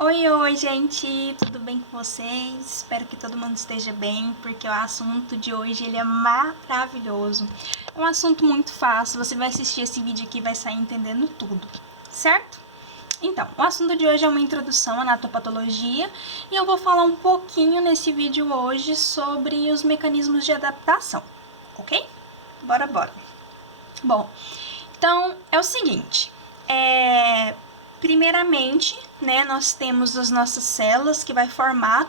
Oi, oi, gente, tudo bem com vocês? Espero que todo mundo esteja bem, porque o assunto de hoje ele é maravilhoso. É um assunto muito fácil, você vai assistir esse vídeo aqui e vai sair entendendo tudo, certo? Então, o assunto de hoje é uma introdução à anatopatologia e eu vou falar um pouquinho nesse vídeo hoje sobre os mecanismos de adaptação, ok? Bora. Bom, então é o seguinte, primeiramente, né, nós temos as nossas células que vai formar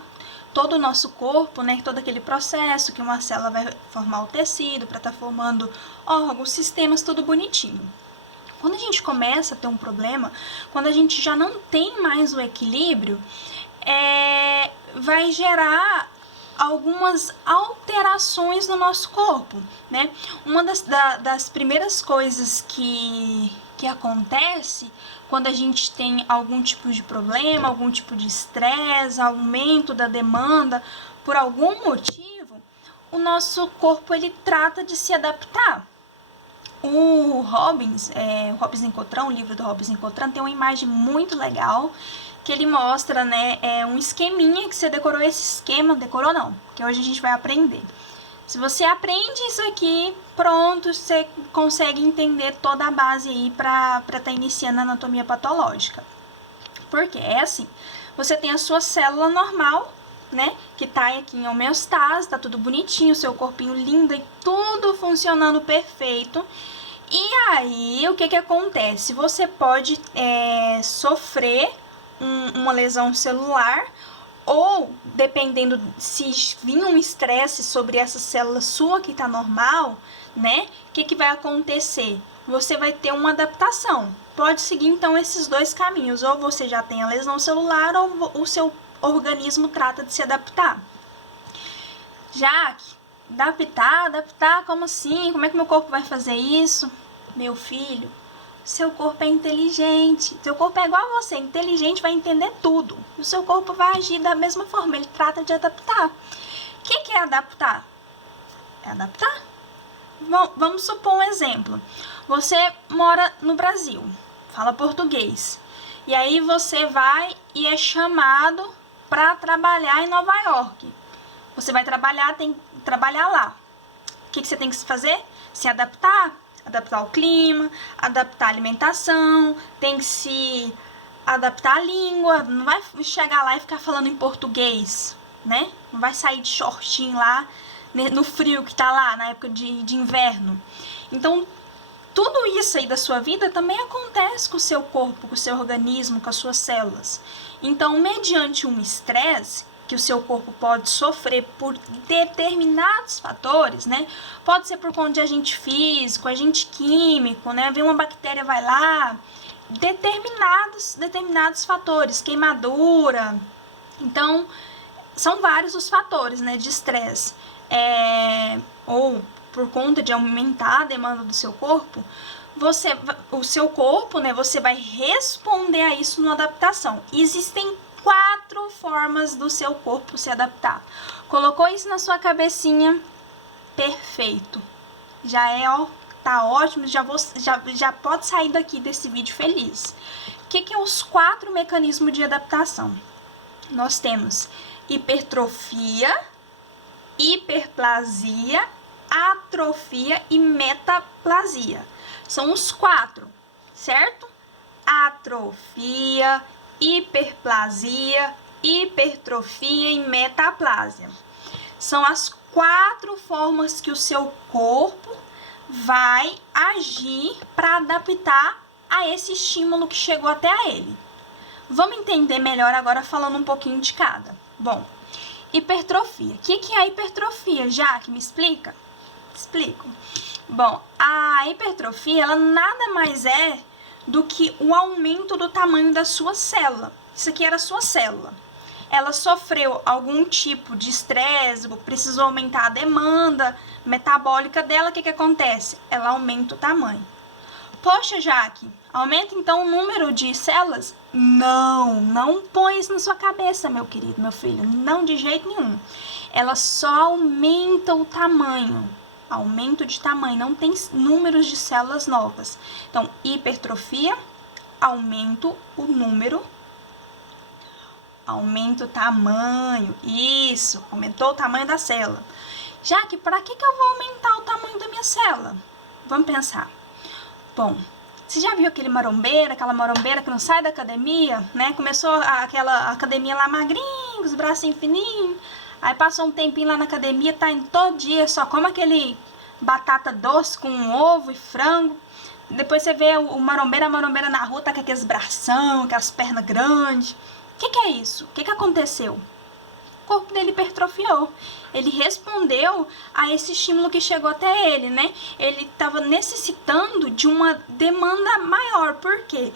todo o nosso corpo, né, todo aquele processo que uma célula vai formar o tecido para estar formando órgãos, sistemas, tudo bonitinho. Quando a gente começa a ter um problema, quando a gente já não tem mais o equilíbrio, vai gerar algumas alterações no nosso corpo, né? Uma das primeiras coisas que acontece quando a gente tem algum tipo de problema, algum tipo de estresse, aumento da demanda, por algum motivo, o nosso corpo ele trata de se adaptar. O Robbins e Cottrell, o livro do Robbins e Cottrell, tem uma imagem muito legal que ele mostra, né, um esqueminha que você decorou esse esquema, decorou não, que hoje a gente vai aprender. Se você aprende isso aqui, pronto, você consegue entender toda a base aí para estar iniciando a anatomia patológica. Porque é assim, você tem a sua célula normal, né, que tá aqui em homeostase, tá tudo bonitinho, seu corpinho lindo e tudo funcionando perfeito. E aí, o que acontece? Você pode sofrer uma lesão celular ou, dependendo se vir um estresse sobre essa célula sua que tá normal, né, o que vai acontecer? Você vai ter uma adaptação. Pode seguir, então, esses dois caminhos. Ou você já tem a lesão celular ou o seu organismo trata de se adaptar. Jaque, adaptar, como assim? Como é que meu corpo vai fazer isso? Meu filho, seu corpo é inteligente. Seu corpo é igual a você, inteligente, vai entender tudo. O seu corpo vai agir da mesma forma, ele trata de adaptar. O que é adaptar? É adaptar. Bom, vamos supor um exemplo. Você mora no Brasil, fala português. E aí você vai e é chamado para trabalhar em Nova York. Você vai trabalhar, tem que trabalhar lá. O que você tem que fazer? Se adaptar. Adaptar ao clima, adaptar a alimentação, tem que se adaptar à língua. Não vai chegar lá e ficar falando em português, né? Não vai sair de shortinho lá no frio que tá lá, na época de inverno. Então, tudo isso aí da sua vida também acontece com o seu corpo, com o seu organismo, com as suas células. Então, mediante um estresse que o seu corpo pode sofrer por determinados fatores, né? Pode ser por conta de agente físico, agente químico, né? Vem uma bactéria, vai lá, determinados fatores, queimadura. Então, são vários os fatores, né, de estresse. Ou por conta de aumentar a demanda do seu corpo, o seu corpo, né, você vai responder a isso numa adaptação. Existem 4 formas do seu corpo se adaptar. Colocou isso na sua cabecinha? Perfeito. Já tá ótimo, já pode sair daqui desse vídeo feliz. O que é os 4 mecanismos de adaptação? Nós temos hipertrofia, hiperplasia, atrofia e metaplasia. São os 4, certo? Atrofia, hiperplasia, hipertrofia e metaplasia. São as 4 formas que o seu corpo vai agir para adaptar a esse estímulo que chegou até a ele. Vamos entender melhor agora falando um pouquinho de cada. Bom, hipertrofia. O que é a hipertrofia, Jaque? Me explica? Explico. Bom, a hipertrofia, ela nada mais é do que o aumento do tamanho da sua célula. Isso aqui era a sua célula. Ela sofreu algum tipo de estresse, precisou aumentar a demanda metabólica dela, o que acontece? Ela aumenta o tamanho. Poxa, Jaque, aumenta então o número de células? Não põe isso na sua cabeça, meu querido, meu filho, não de jeito nenhum. Ela só aumenta o tamanho, aumento de tamanho, não tem números de células novas. Então, hipertrofia, aumento o número Aumenta o tamanho. Isso, aumentou o tamanho da célula. Jaque, para que eu vou aumentar o tamanho da minha célula? Vamos pensar. Bom, você já viu aquela marombeira que não sai da academia, né? Começou aquela academia lá magrinho, os bracinhos fininhos. Aí passou um tempinho lá na academia, tá indo todo dia, só come aquele batata doce com ovo e frango. Depois você vê a marombeira na rua, tá com aqueles bração, aquelas pernas grandes. O que é isso? O que aconteceu? O corpo dele hipertrofiou. Ele respondeu a esse estímulo que chegou até ele, né? Ele estava necessitando de uma demanda maior, porque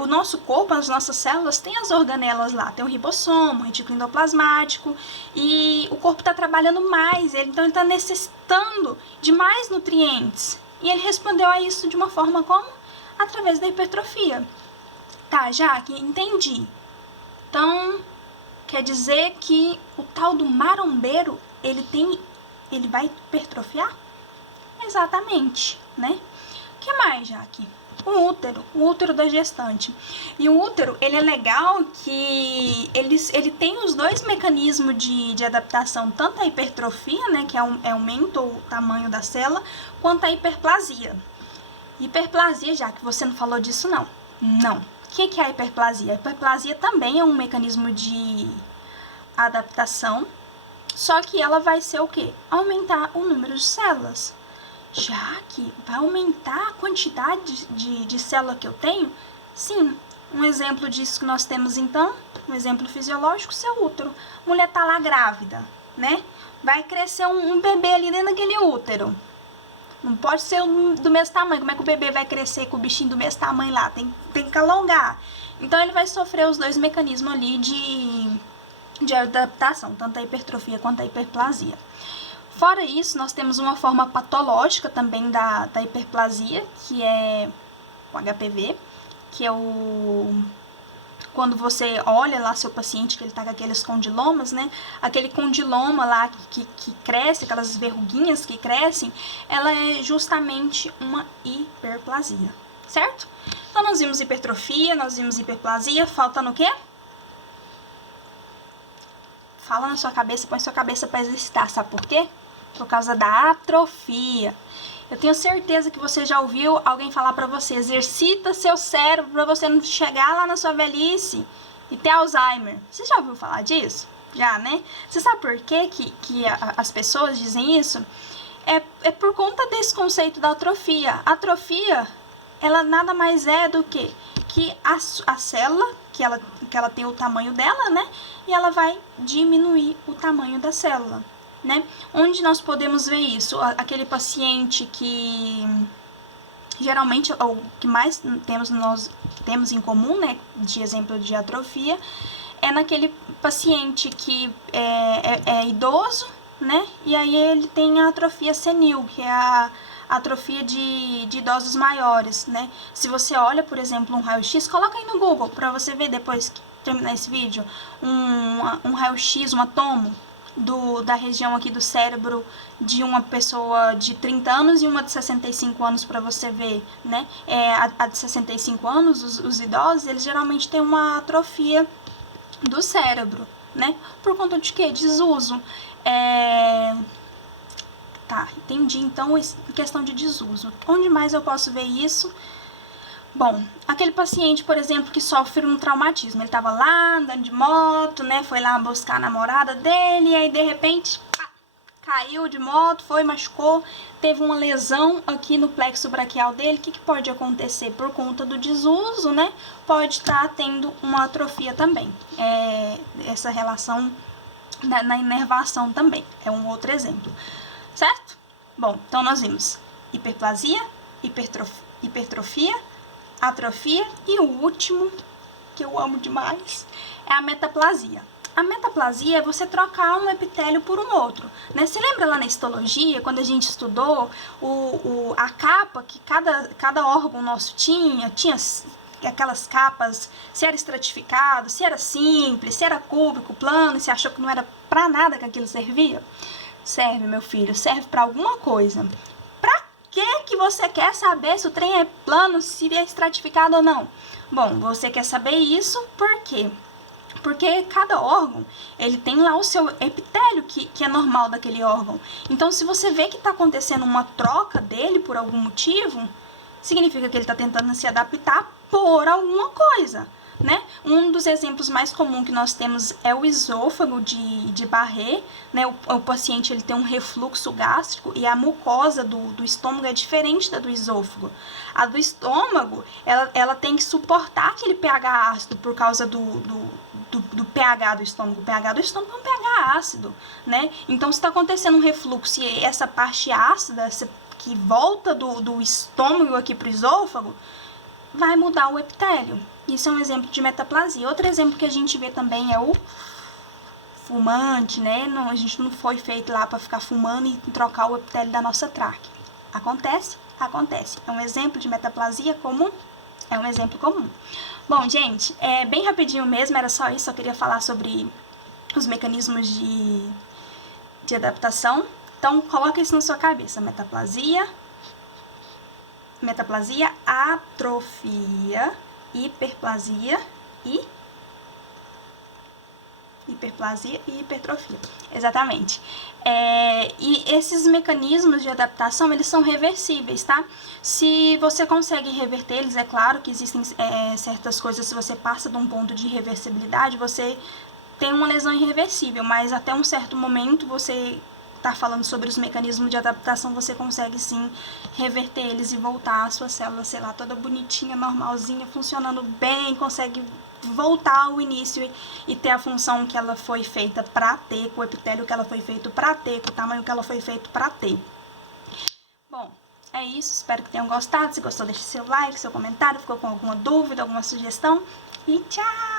o nosso corpo, as nossas células, tem as organelas lá, tem o ribossomo, o retículo endoplasmático, e o corpo está trabalhando mais, então ele está necessitando de mais nutrientes. E ele respondeu a isso de uma forma como? Através da hipertrofia. Tá, Jaque, entendi. Então, quer dizer que o tal do marombeiro, ele vai hipertrofiar? Exatamente, né? O que mais, Jaque? O útero da gestante. E o útero, ele é legal que ele tem os dois mecanismos de adaptação, tanto a hipertrofia, né, que aumenta o tamanho da célula, quanto a hiperplasia. Hiperplasia, já que você não falou disso, não. Não. O que é a hiperplasia? A hiperplasia também é um mecanismo de adaptação, só que ela vai ser o quê? Aumentar o número de células. Já que vai aumentar a quantidade de célula que eu tenho? Sim. Um exemplo disso que nós temos, então, um exemplo fisiológico, seu útero. Mulher tá lá grávida, né? Vai crescer um bebê ali dentro daquele útero. Não pode ser do mesmo tamanho. Como é que o bebê vai crescer com o bichinho do mesmo tamanho lá? Tem que alongar. Então, ele vai sofrer os dois mecanismos ali de adaptação, tanto a hipertrofia quanto a hiperplasia. Fora isso, nós temos uma forma patológica também da hiperplasia, que é o HPV, que é quando você olha lá seu paciente, que ele tá com aqueles condilomas, né? Aquele condiloma lá que cresce, aquelas verruguinhas que crescem, ela é justamente uma hiperplasia, certo? Então, nós vimos hipertrofia, nós vimos hiperplasia, falta no quê? Fala na sua cabeça, põe sua cabeça para exercitar, sabe por quê? Por causa da atrofia. Eu tenho certeza que você já ouviu alguém falar pra você, exercita seu cérebro pra você não chegar lá na sua velhice e ter Alzheimer. Você já ouviu falar disso? Já, né? Você sabe por quê que as pessoas dizem isso? É por conta desse conceito da atrofia. A atrofia, ela nada mais é do que a célula, que ela tem o tamanho dela, né? E ela vai diminuir o tamanho da célula, né? Onde nós podemos ver isso? Aquele paciente que geralmente o que mais nós temos em comum, né, de exemplo de atrofia, é naquele paciente que é idoso, né? E aí ele tem a atrofia senil, que é a atrofia de idosos maiores, né? Se você olha, por exemplo, um raio-x, coloca aí no Google para você ver depois que terminar esse vídeo, um raio-x, uma tomo da região aqui do cérebro de uma pessoa de 30 anos e uma de 65 anos para você ver, né? A de 65 anos, os idosos, eles geralmente têm uma atrofia do cérebro, né? Por conta de quê? Desuso. Tá, entendi. Então, questão de desuso. Onde mais eu posso ver isso? Bom, aquele paciente, por exemplo, que sofre um traumatismo. Ele estava lá, andando de moto, né? Foi lá buscar a namorada dele e aí, de repente, pá, caiu de moto, machucou, teve uma lesão aqui no plexo braquial dele. O que pode acontecer? Por conta do desuso, né? Pode estar tendo uma atrofia também. Essa relação na inervação também. É um outro exemplo. Certo? Bom, então nós vimos hiperplasia, hipertrofia, atrofia e o último, que eu amo demais, é a metaplasia. A metaplasia é você trocar um epitélio por um outro, né? Você lembra lá na histologia, quando a gente estudou a capa que cada órgão nosso tinha aquelas capas, se era estratificado, se era simples, se era cúbico, plano, se achou que não era pra nada que aquilo servia? Serve, meu filho, serve pra alguma coisa. Pra que você quer saber se o trem é plano, se é estratificado ou não? Bom, você quer saber isso porque Porque cada órgão, ele tem lá o seu epitélio que é normal daquele órgão. Então, se você vê que está acontecendo uma troca dele por algum motivo, significa que ele está tentando se adaptar por alguma coisa, né? Um dos exemplos mais comuns que nós temos é o esôfago de Barré, né? O paciente ele tem um refluxo gástrico e a mucosa do estômago é diferente da do esôfago. A do estômago, ela tem que suportar aquele pH ácido por causa do pH do estômago. O pH do estômago é um pH ácido, né? Então, se está acontecendo um refluxo e essa parte ácida, que volta do estômago aqui para o esôfago, vai mudar o epitélio. Isso é um exemplo de metaplasia. Outro exemplo que a gente vê também é o fumante, né? Não, a gente não foi feito lá para ficar fumando e trocar o epitélio da nossa tráquea. Acontece? Acontece. É um exemplo de metaplasia comum? É um exemplo comum. Bom, gente, bem rapidinho mesmo, era só isso. Só queria falar sobre os mecanismos de adaptação. Então, coloca isso na sua cabeça. Metaplasia, atrofia, hiperplasia e hipertrofia. Exatamente. E esses mecanismos de adaptação, eles são reversíveis, tá? Se você consegue reverter eles, é claro que existem certas coisas, se você passa de um ponto de irreversibilidade, você tem uma lesão irreversível, mas até um certo momento você tá falando sobre os mecanismos de adaptação, você consegue sim reverter eles e voltar a sua célula, sei lá, toda bonitinha, normalzinha, funcionando bem, consegue voltar ao início e ter a função que ela foi feita para ter, com o epitélio que ela foi feito para ter, com o tamanho que ela foi feito para ter. Bom, é isso, espero que tenham gostado. Se gostou, deixe seu like, seu comentário, ficou com alguma dúvida, alguma sugestão e tchau!